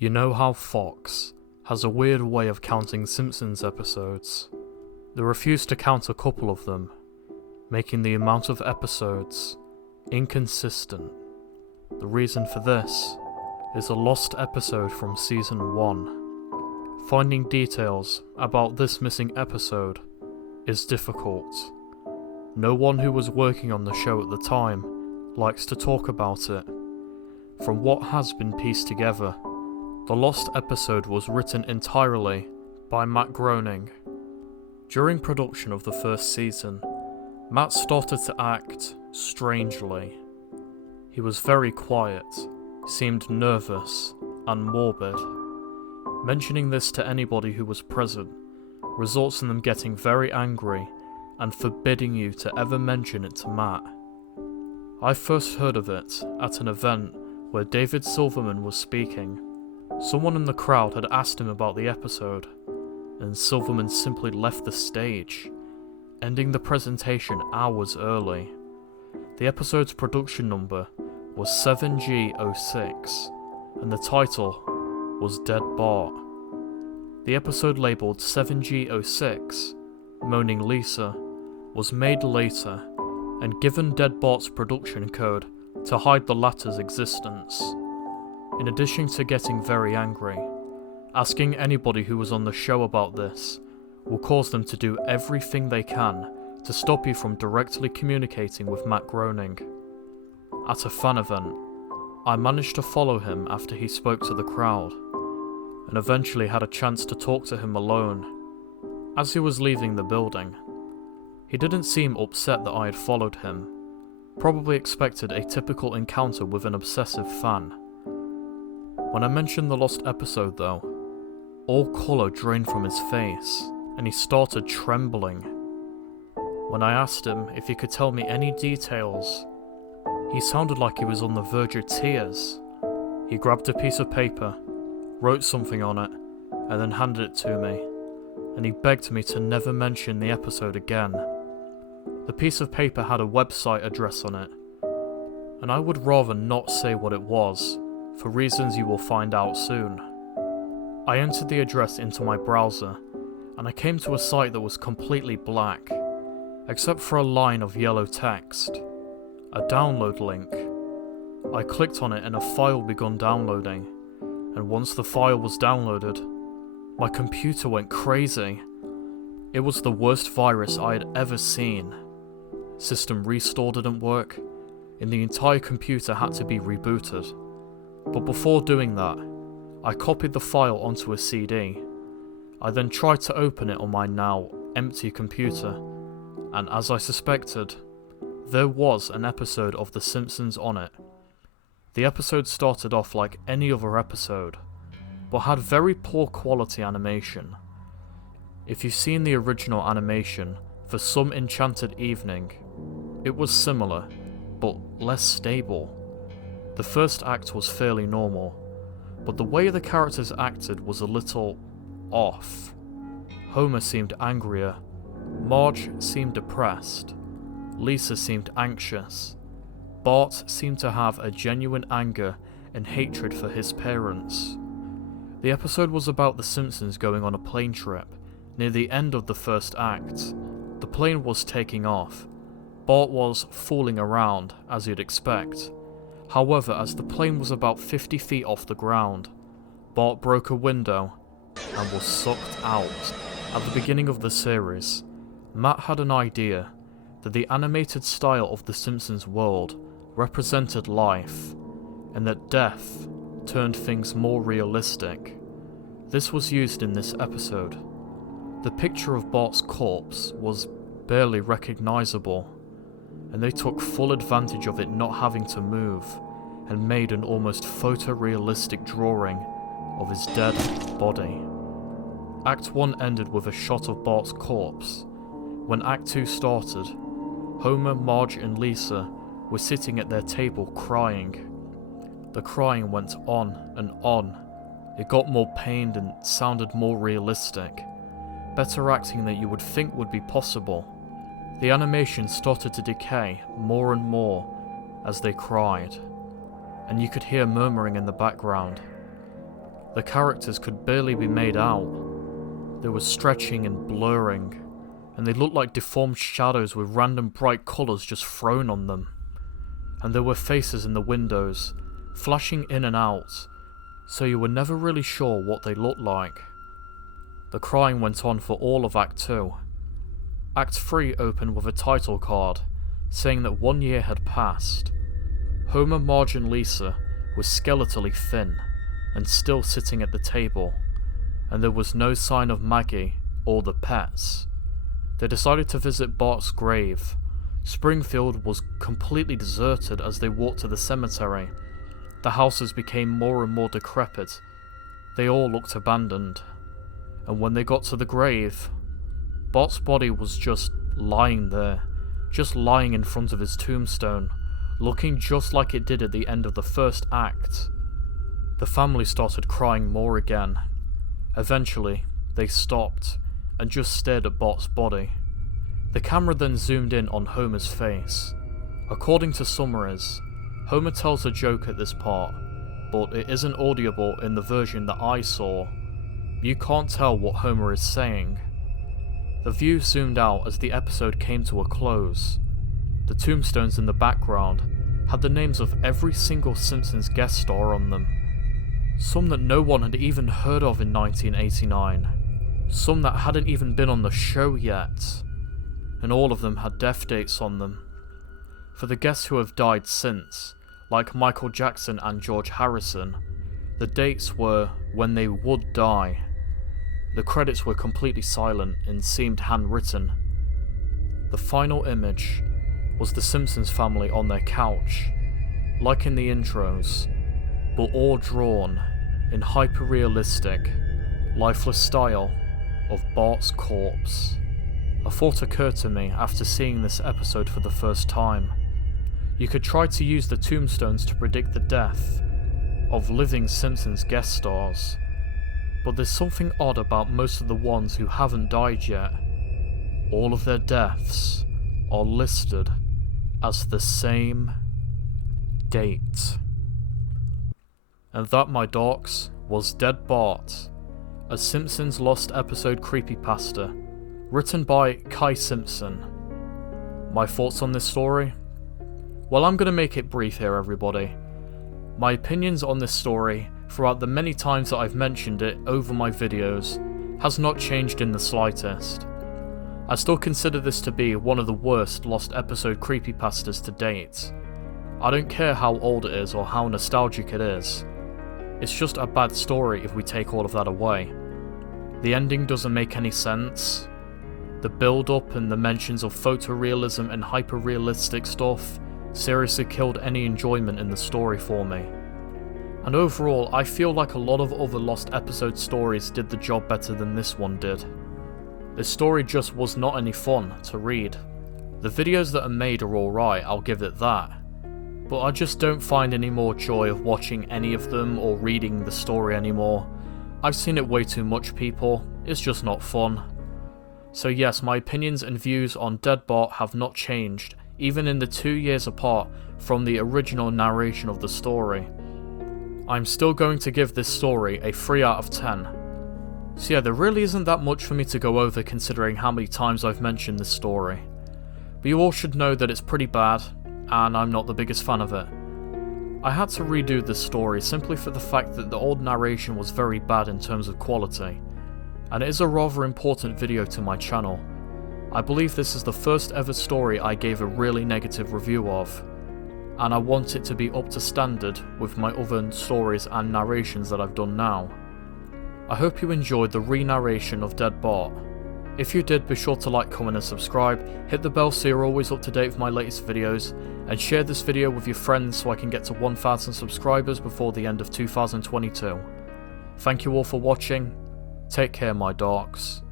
You know how Fox has a weird way of counting Simpsons episodes? They refuse to count a couple of them, making the amount of episodes inconsistent. The reason for this is a lost episode from Season 1. Finding details about this missing episode is difficult. No one who was working on the show at the time likes to talk about it. From what has been pieced together, the lost episode was written entirely by Matt Groening. During production of the first season, Matt started to act strangely. He was very quiet, seemed nervous and morbid. Mentioning this to anybody who was present results in them getting very angry and forbidding you to ever mention it to Matt. I first heard of it at an event where David Silverman was speaking. Someone in the crowd had asked him about the episode, and Silverman simply left the stage, ending the presentation hours early. The episode's production number was 7G06, and the title was Dead Bart. The episode labelled 7G06, Moaning Lisa, was made later and given Dead Bart's production code to hide the latter's existence. In addition to getting very angry, asking anybody who was on the show about this will cause them to do everything they can to stop you from directly communicating with Matt Groening. At a fan event, I managed to follow him after he spoke to the crowd, and eventually had a chance to talk to him alone. As he was leaving the building, he didn't seem upset that I had followed him, probably expected a typical encounter with an obsessive fan. When I mentioned the lost episode though, all colour drained from his face, and he started trembling. When I asked him if he could tell me any details, he sounded like he was on the verge of tears. He grabbed a piece of paper, wrote something on it, and then handed it to me, and he begged me to never mention the episode again. The piece of paper had a website address on it, and I would rather not say what it was, for reasons you will find out soon. I entered the address into my browser, and I came to a site that was completely black, except for a line of yellow text. A download link. I clicked on it and a file began downloading, and once the file was downloaded, my computer went crazy. It was the worst virus I had ever seen. System restore didn't work, and the entire computer had to be rebooted. But before doing that, I copied the file onto a CD. I then tried to open it on my now empty computer, and as I suspected, there was an episode of The Simpsons on it. The episode started off like any other episode, but had very poor quality animation. If you've seen the original animation for Some Enchanted Evening, it was similar, but less stable. The first act was fairly normal, but the way the characters acted was a little off. Homer seemed angrier, Marge seemed depressed, Lisa seemed anxious, Bart seemed to have a genuine anger and hatred for his parents. The episode was about the Simpsons going on a plane trip. Near the end of the first act, the plane was taking off. Bart was fooling around, as you'd expect. However, as the plane was about 50 feet off the ground, Bart broke a window and was sucked out. At the beginning of the series, Matt had an idea that the animated style of the Simpsons world represented life, and that death turned things more realistic. This was used in this episode. The picture of Bart's corpse was barely recognizable, and they took full advantage of it not having to move, and made an almost photorealistic drawing of his dead body. Act 1 ended with a shot of Bart's corpse. When Act 2 started, Homer, Marge and Lisa were sitting at their table crying. The crying went on and on. It got more pained and sounded more realistic. Better acting than you would think would be possible. The animation started to decay more and more as they cried, and you could hear murmuring in the background. The characters could barely be made out. There was stretching and blurring, and they looked like deformed shadows with random bright colours just thrown on them. And there were faces in the windows, flashing in and out, so you were never really sure what they looked like. The crying went on for all of Act 2. Act 3 opened with a title card, saying that 1 year had passed. Homer, Marge and Lisa were skeletally thin, and still sitting at the table, and there was no sign of Maggie or the pets. They decided to visit Bart's grave. Springfield was completely deserted as they walked to the cemetery. The houses became more and more decrepit. They all looked abandoned. And when they got to the grave, Bart's body was just lying there, just lying in front of his tombstone, looking just like it did at the end of the first act. The family started crying more again. Eventually, they stopped and just stared at Bart's body. The camera then zoomed in on Homer's face. According to summaries, Homer tells a joke at this part, but it isn't audible in the version that I saw. You can't tell what Homer is saying. The view zoomed out as the episode came to a close. The tombstones in the background had the names of every single Simpsons guest star on them. Some that no one had even heard of in 1989. Some that hadn't even been on the show yet. And all of them had death dates on them. For the guests who have died since, like Michael Jackson and George Harrison, the dates were when they would die. The credits were completely silent and seemed handwritten. The final image was the Simpsons family on their couch, like in the intros, but all drawn in hyper-realistic, lifeless style of Bart's corpse. A thought occurred to me after seeing this episode for the first time. You could try to use the tombstones to predict the death of living Simpsons guest stars, but there's something odd about most of the ones who haven't died yet. All of their deaths are listed as the same date. And that, my dorks, was Dead Bart, a Simpsons Lost episode creepypasta, written by Kai Simpson. My thoughts on this story? Well, I'm going to make it brief here, everybody. My opinions on this story, throughout the many times that I've mentioned it over my videos, has not changed in the slightest. I still consider this to be one of the worst lost episode creepypastas to date. I don't care how old it is or how nostalgic it is. It's just a bad story if we take all of that away. The ending doesn't make any sense. The build-up and the mentions of photorealism and hyper-realistic stuff seriously killed any enjoyment in the story for me. And overall, I feel like a lot of other lost episode stories did the job better than this one did. This story just was not any fun to read. The videos that are made are alright, I'll give it that. But I just don't find any more joy of watching any of them or reading the story anymore. I've seen it way too much, people. It's just not fun. So yes, my opinions and views on Dead Bart have not changed, even in the 2 years apart from the original narration of the story. I'm still going to give this story a 3 out of 10. So yeah, there really isn't that much for me to go over considering how many times I've mentioned this story. But you all should know that it's pretty bad, and I'm not the biggest fan of it. I had to redo this story simply for the fact that the old narration was very bad in terms of quality, and it is a rather important video to my channel. I believe this is the first ever story I gave a really negative review of, and I want it to be up to standard with my other stories and narrations that I've done now. I hope you enjoyed the re-narration of Dead Bart. If you did, be sure to like, comment and subscribe, hit the bell so you're always up to date with my latest videos, and share this video with your friends so I can get to 1,000 subscribers before the end of 2022. Thank you all for watching. Take care, my dorks.